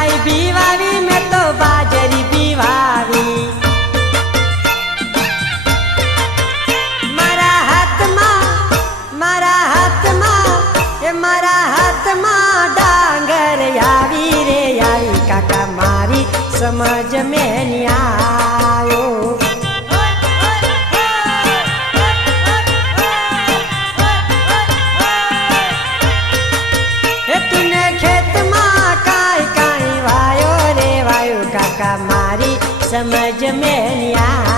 मकाई भी वावी मैं तो बाजरी भी वावी। मारा हाथ मां डांगर यावी रे यावी काका मारी समझ में नहीं आयो। तूने खेत मां काई काई वायो रे वायो काका मारी समझ में नहीं आयो।